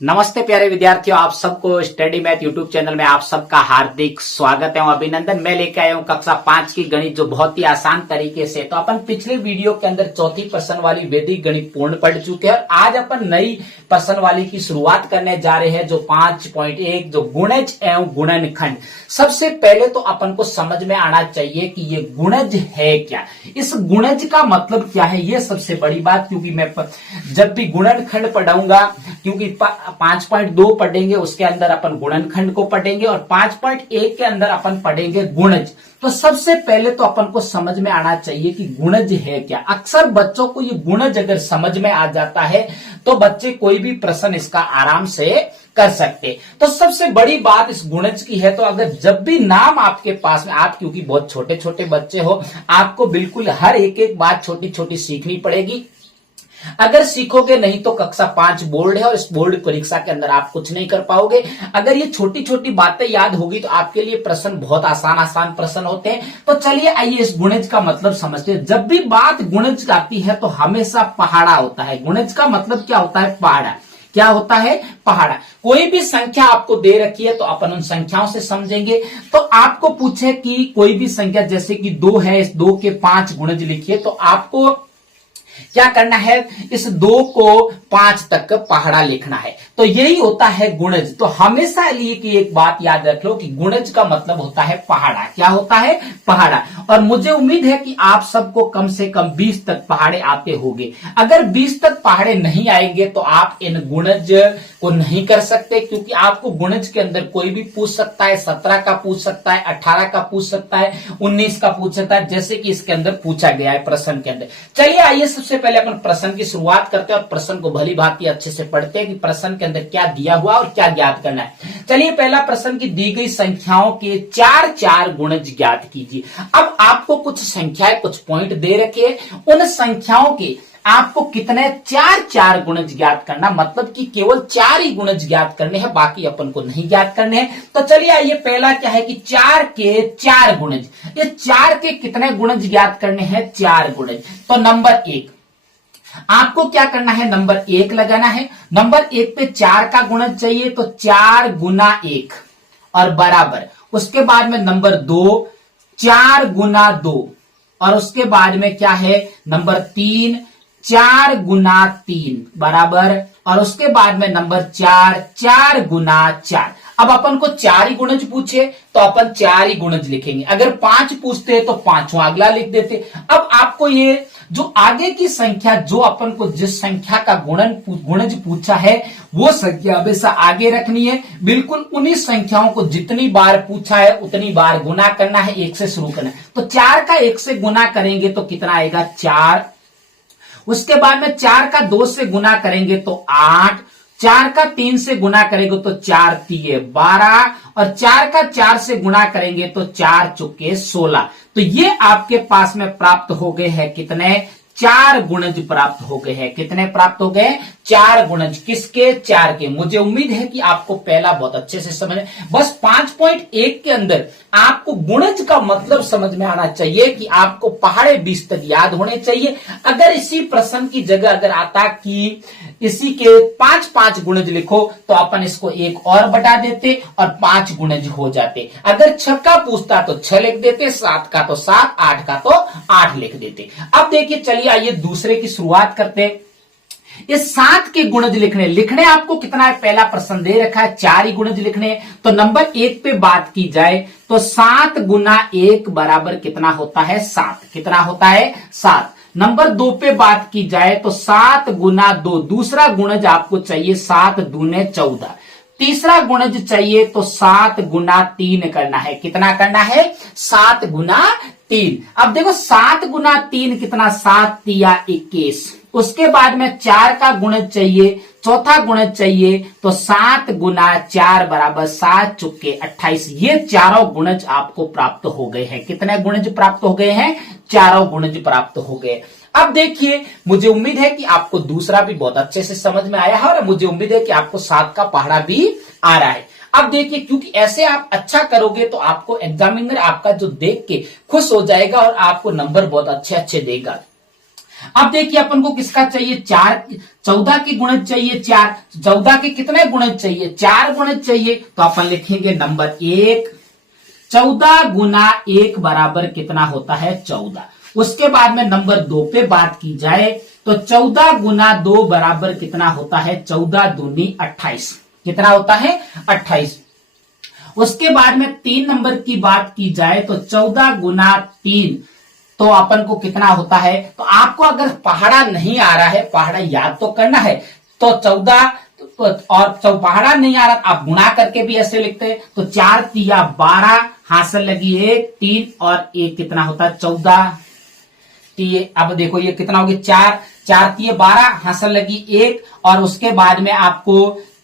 नमस्ते प्यारे विद्यार्थियों, आप सबको स्टडी मैथ यूट्यूब चैनल में आप सबका हार्दिक स्वागत है और अभिनंदन। मैं लेके आया हूं कक्षा 5 की गणित, जो बहुत ही आसान तरीके से। तो अपन पिछले वीडियो के अंदर चौथी प्रश्न वाली वैदिक गणित पूर्ण पढ़ चुके हैं और आज अपन नई प्रश्न वाली की शुरुआत करने जा रहे हैं, जो 5.1 जो गुणज एवं गुणनखंड। सबसे पहले तो अपन को समझ में आना चाहिए कि ये गुणज है क्या, इस गुणज का मतलब क्या है, ये सबसे बड़ी बात। क्योंकि मैं जब भी गुणनखंड पढ़ाऊंगा, क्योंकि 5.2 पढ़ेंगे उसके अंदर अपन गुणनखंड को पढ़ेंगे और 5.1 के अंदर अपन पढ़ेंगे गुणज। तो सबसे पहले तो अपन को समझ में आना चाहिए कि गुणज है क्या। अक्सर बच्चों को ये गुणज अगर समझ में आ जाता है तो बच्चे कोई भी प्रश्न इसका आराम से कर सकते। तो सबसे बड़ी बात इस गुणज की है, तो अगर जब भी नाम आपके पास में, आप क्योंकि बहुत छोटे छोटे बच्चे हो, आपको बिल्कुल हर एक बात छोटी छोटी सीखनी पड़ेगी। अगर सीखोगे नहीं तो कक्षा 5 बोर्ड है और इस बोर्ड परीक्षा के अंदर आप कुछ नहीं कर पाओगे। अगर ये छोटी छोटी बातें याद होगी तो आपके लिए प्रश्न बहुत आसान प्रश्न होते हैं। तो चलिए आइए इस गुणज का मतलब समझते हैं। जब भी बात गुणज आती है तो हमेशा पहाड़ा होता है। गुणज का मतलब क्या होता है? पहाड़ा। क्या होता है? पहाड़ा। कोई भी संख्या आपको दे रखी है तो अपन उन संख्याओं से समझेंगे। तो आपको पूछे कि कोई भी संख्या, जैसे कि 2 है, इस 2 के 5 गुणज लिखिए, तो आपको क्या करना है? इस 2 को 5 तक पहाड़ा लिखना है। तो यही होता है गुणज। तो हमेशा लिए कि एक बात याद रख लो कि गुणज का मतलब होता है पहाड़ा। क्या होता है? पहाड़ा। और मुझे उम्मीद है कि आप सबको कम से कम 20 तक पहाड़े आते होंगे। अगर 20 तक पहाड़े नहीं आएंगे तो आप इन गुणज को नहीं कर सकते, क्योंकि आपको गुणज के अंदर कोई भी पूछ सकता है। 17 का पूछ सकता है, 18 का पूछ सकता है, 19 का पूछ सकता है, जैसे कि इसके अंदर पूछा गया है प्रश्न के अंदर। चलिए आइए सबसे पहले अपन प्रश्न की शुरुआत करते हैं और प्रश्न को भली भांति अच्छे से पढ़ते हैं कि प्रश्न के अंदर क्या दिया हुआ और क्या ज्ञात करना है। चलिए पहला प्रश्न की दी गई संख्याओं के 4 गुणज ज्ञात कीजिए। अब आपको कुछ संख्याएं, कुछ पॉइंट दे रखे हैं, उन संख्याओं के आपको कितने 4 गुणज ज्ञात करना, मतलब कि केवल 4 ही गुणज ज्ञात करने हैं, बाकी अपन को नहीं ज्ञात करने हैं। तो चलिए आइए, पहला क्या है कि 4 के 4 गुणज। ये 4 के कितने गुणज ज्ञात करने हैं? 4 गुणज। तो नंबर 1 आपको क्या करना है? नंबर 1 लगाना है। नंबर 1 पे 4 का गुणज चाहिए, तो 4 गुना 1 और बराबर। उसके बाद में नंबर 2 4 गुना 2 और उसके बाद में क्या है? नंबर 3 4 गुना 3 बराबर। और उसके बाद में नंबर 4 4 गुना 4। अब अपन को 4 ही गुणज पूछे तो अपन 4 ही गुणज लिखेंगे। अगर 5 पूछते हैं तो 5वां अगला लिख देते। अब आपको ये जो आगे की संख्या, जो अपन को जिस संख्या का गुणज पूछा है, वो संख्या हमेशा आगे रखनी है। बिल्कुल उन्हीं संख्याओं को जितनी बार पूछा है उतनी बार गुना करना है, 1 से शुरू करना है। तो 4 का 1 से गुना करेंगे तो कितना आएगा? 4। उसके बाद में 4 का 2 से गुना करेंगे तो 8। 4 का 3 से गुना करेंगे तो 4 3 12 और 4 का 4 से गुना करेंगे तो 4 चौके 16। तो ये आपके पास में प्राप्त हो गए हैं कितने? 4 गुणज प्राप्त हो गए हैं। कितने प्राप्त हो गए? 4 गुणज। किसके? 4 के। मुझे उम्मीद है कि आपको पहला बहुत अच्छे से समझ, बस 5.1 के अंदर आपको गुणज का मतलब समझ में आना चाहिए कि आपको पहाड़े 20 तक याद होने चाहिए। अगर इसी प्रश्न की जगह अगर आता कि इसी के 5 गुणज लिखो तो अपन इसको 1 और बढ़ा देते और 5 गुणज हो जाते। अगर 6 का पूछता तो 6 लिख देते, 7 का तो 7, 8 का तो 8 लिख देते। अब देखिए, चलिए आइए दूसरे की शुरुआत करते हैं। इस 7 के गुणज लिखने आपको कितना है? पहला प्रश्न दे रखा है 4 ही गुणज लिखने। तो नंबर 1 पे बात की जाए तो 7 गुना 1 बराबर कितना होता है? 7। कितना होता है? 7। नंबर 2 पे बात की जाए तो 7 गुना 2, दूसरा गुणज आपको चाहिए 7 दूने 14। तीसरा गुणज चाहिए तो 7 गुना 3 करना है। कितना करना है? 7 गुना 3। अब देखो 7 गुना 3 कितना? 7 तिया 21। उसके बाद में 4 का गुणज चाहिए, चौथा गुणज चाहिए तो 7 गुना 4 बराबर 7 चौके 28। ये चारों गुणज आपको प्राप्त हो गए हैं। कितने गुणज प्राप्त हो गए हैं? 4 गुणज प्राप्त हो गए। अब देखिए, मुझे उम्मीद है कि आपको दूसरा भी बहुत अच्छे से समझ में आया है और मुझे उम्मीद है कि आपको 7 का पहाड़ा भी आ रहा है। अब देखिए, क्योंकि ऐसे आप अच्छा करोगे तो आपको एग्जामिनर आपका जो देख के खुश हो जाएगा और आपको नंबर बहुत अच्छे अच्छे देगा। अब देखिए अपन को किसका चाहिए, 14 के गुणज चाहिए 4, 14 के कितने गुणज चाहिए, 4 गुणज चाहिए। तो अपन लिखेंगे नंबर 1, 14 गुना 1 बराबर कितना होता है 14। उसके बाद में नंबर 2 पे बात की जाए तो 14 गुना 2 बराबर कितना होता है, 14 दूनी 28, कितना होता है 28। उसके बाद में 3 नंबर की बात की जाए तो 14 गुना 3 तो अपन को कितना होता है। तो आपको अगर पहाड़ा नहीं आ रहा है, पहाड़ा याद तो करना है, तो 14 और पहाड़ा नहीं आ रहा आप गुणा करके भी ऐसे लिखते हैं। तो 4 तिया 12, हासिल लगी 1, 3 और 1 कितना होता है 14 तिये। अब देखो ये कितना हो गया 4 तिये 12, हासिल लगी 1 और उसके बाद में आपको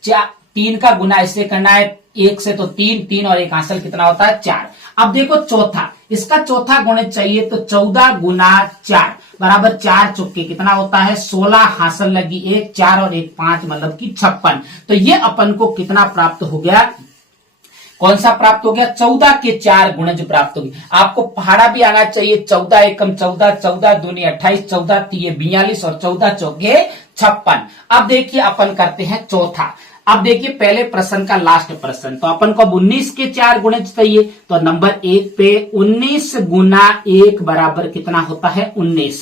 3 का गुना इससे करना है 1 से, तो 3 और 1 हासिल कितना होता है 4। अब देखो चौथा, इसका चौथा गुणज चाहिए तो 14 गुना 4 बराबर 4 चौके कितना होता है 16, हासिल लगी 1, 4 और 1 5 मतलब कि 56। तो ये अपन को कितना प्राप्त हो गया, कौन सा प्राप्त हो गया, 14 के 4 गुणज प्राप्त हो गया। आपको पहाड़ा भी आना चाहिए, 14 एकम 14, 14 दूनी 28, 14 तिये 42 और 14 चौके 56। अब देखिए अपन करते हैं चौथा। अब देखिए पहले प्रश्न का लास्ट प्रश्न, तो अपन को 19 के 4 गुणज चाहिए। तो नंबर 1 पे 19 गुना 1 बराबर कितना होता है 19।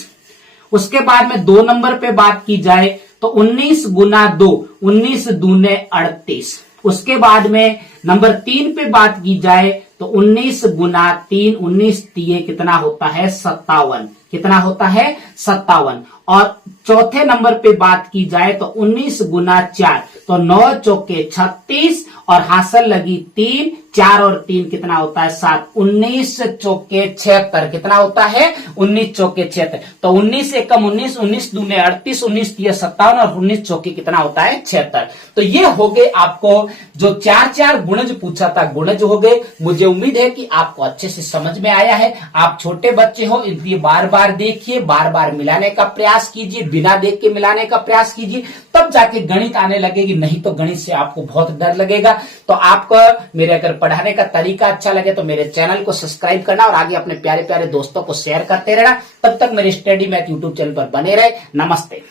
उसके बाद में 2 नंबर पे बात की जाए तो 19 गुना 2, 19 दूने 38। उसके बाद में नंबर 3 पे बात की जाए तो 19 गुना 3, 19 तिये कितना होता है 57, कितना होता है 57। और चौथे नंबर पे बात की जाए तो 19 गुना 4 तो 9 चौके 36 और हासिल लगी 3, 4 और 3 कितना होता है 7, 19 चौके 76 कितना होता है 19 चौके 76। तो 19 एकम 19, 19 दूने 38, 19 तिये 57 और 19 चौके कितना होता है 76। तो ये हो गए आपको जो 4 गुणज पूछा था, गुणज हो गए। मुझे उम्मीद है कि आपको अच्छे से समझ में आया है। आप छोटे बच्चे हो इसलिए बार बार देखिए, बार बार मिलाने का प्रयास कीजिए, बिना देख के मिलाने का प्रयास कीजिए, तब जाके गणित आने लगेगी। नहीं तो गणित से आपको बहुत डर लगेगा। तो आपको मेरे अगर पढ़ाने का तरीका अच्छा लगे तो मेरे चैनल को सब्सक्राइब करना और आगे अपने प्यारे प्यारे दोस्तों को शेयर करते रहना। तब तक मेरे स्टडी मैथ यूट्यूब चैनल पर बने रहे। नमस्ते।